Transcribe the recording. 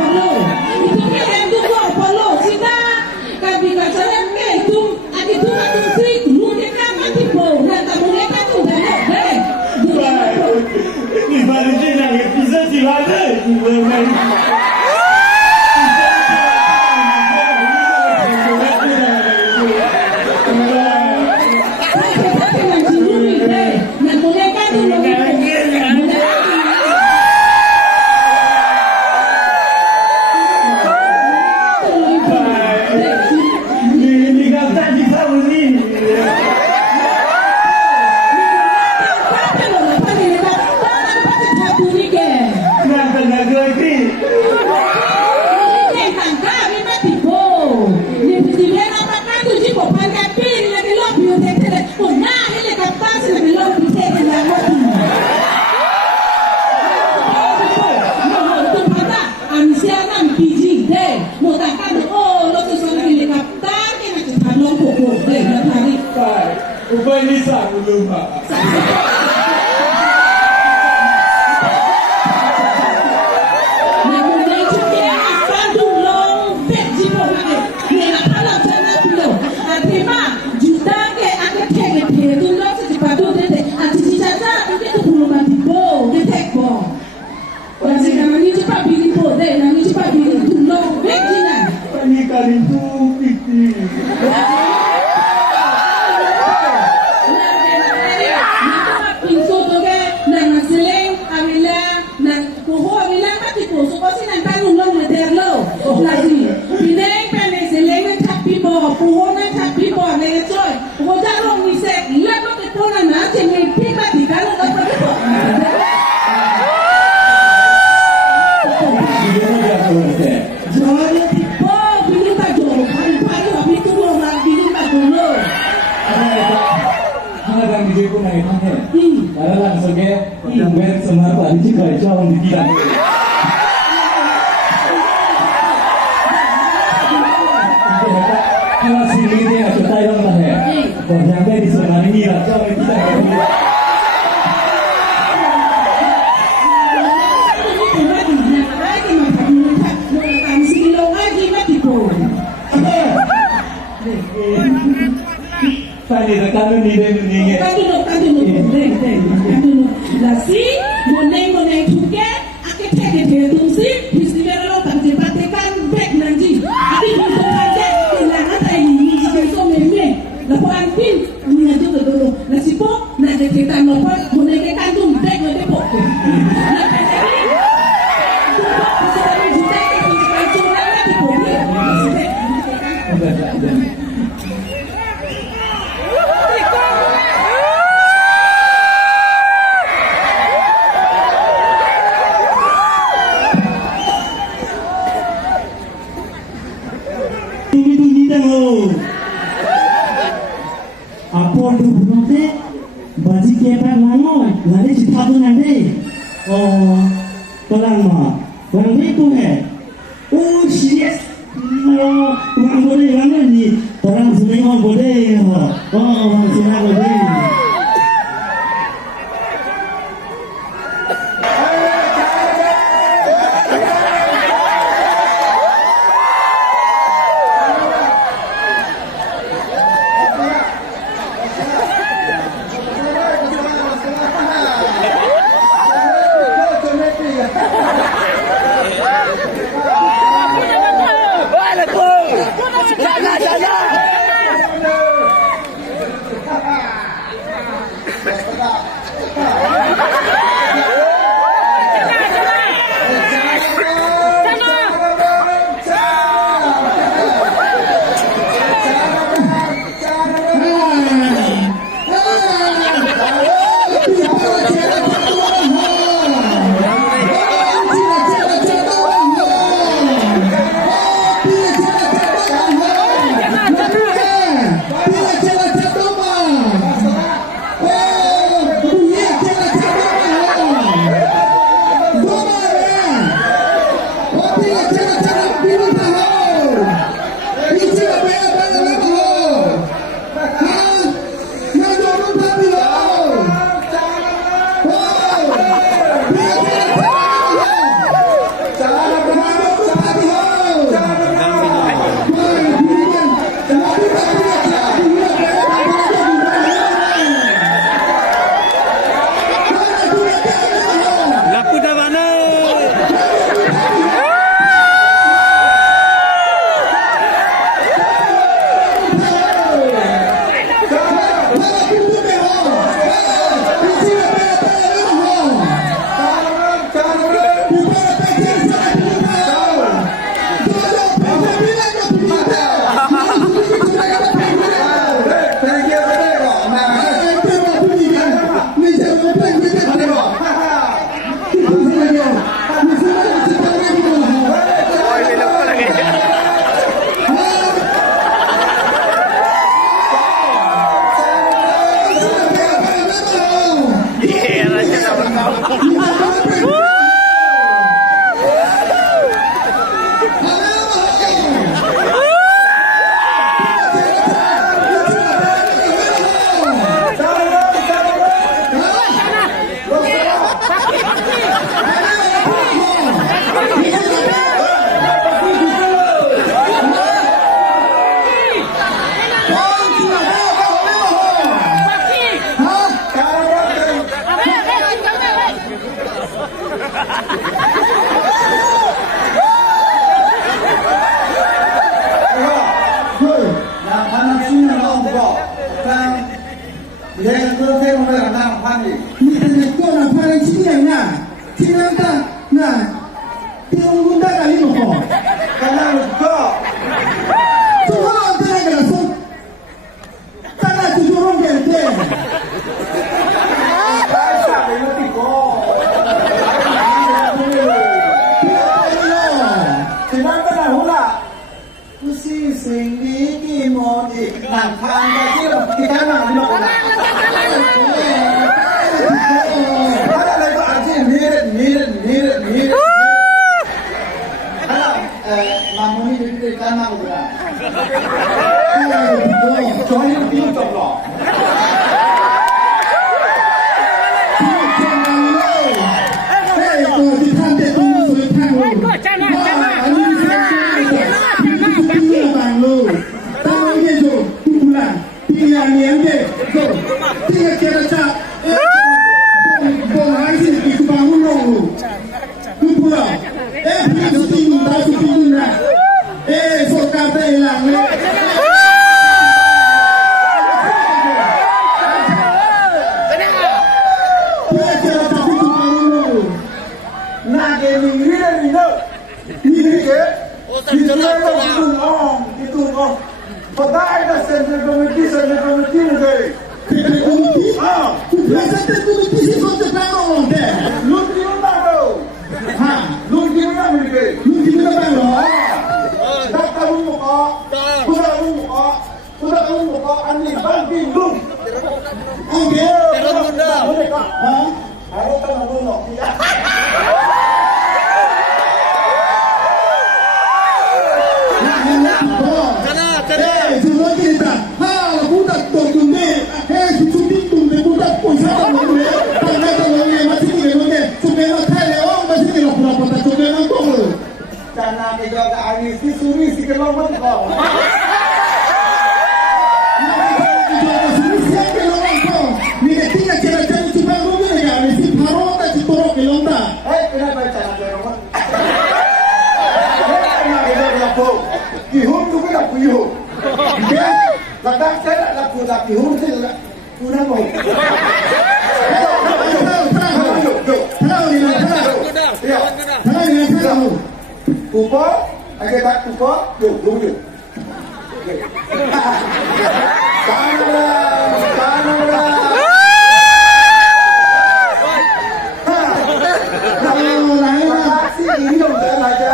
Apollo. Itu yang tunggu Apollo. Sida kami kacanya itu ada tu macam si mungkin kan mati pun. Nanti mungkin kan tu dah deh. Ini baru je nak episode si ada. Upaya ni sah belum pak. Kalau sini dia cetai orang dah ya. Kalau sampai di sana ini lah, jauh kita. Tadi rekan ni dia ni. Lasi, moneng juga, akhir dia tungsi, istimewa lo tak jebatikan back nanti. Adi bisa saja kehilangan ini jika itu memang. Laporan pin, punya juga dulu. Nasi pok, nak kita laporan, moneng kantung back nanti pok. Apa tu berarti baju kita lama lari cepat tu nanti. Oh, orang mah, orang itu oh serius. Oh, orang boleh ni. Orang sini orang boleh. Oh, orang sini boleh. 지금 세금을 한다는 판이. 밑에 거나 파는 치기냐? 지난다 나 띄운 군다가 이거. 가나는 거. 또 하나 때문에 가서 따라 주도록 될 때. 가사 이거 있고. 지난번에 호라. 무시 생리기 뭐지? 난 판가 지금 기타나 안 먹나? 하나 이거 아직 미래. 마무리 이렇게 까나오더라. 저희는 비웃었어. 나게 미래는 미래게 이거 바다에다 센터 거미티는 게 눈기는 나도 눈기는 나물게 닭가문 먹어 부다가문 먹어 아니 빨리 눈 알았다 나도 넣기야 Karena kita hari suri si kelong betul. Kenapa cara kelong? Kenapa kita laku? Ihum tu kita laku ihum. Kadang saya laku ihum saya punya mau. Kupo, agak tak kupo, yuk. Taksi ini dong, aja.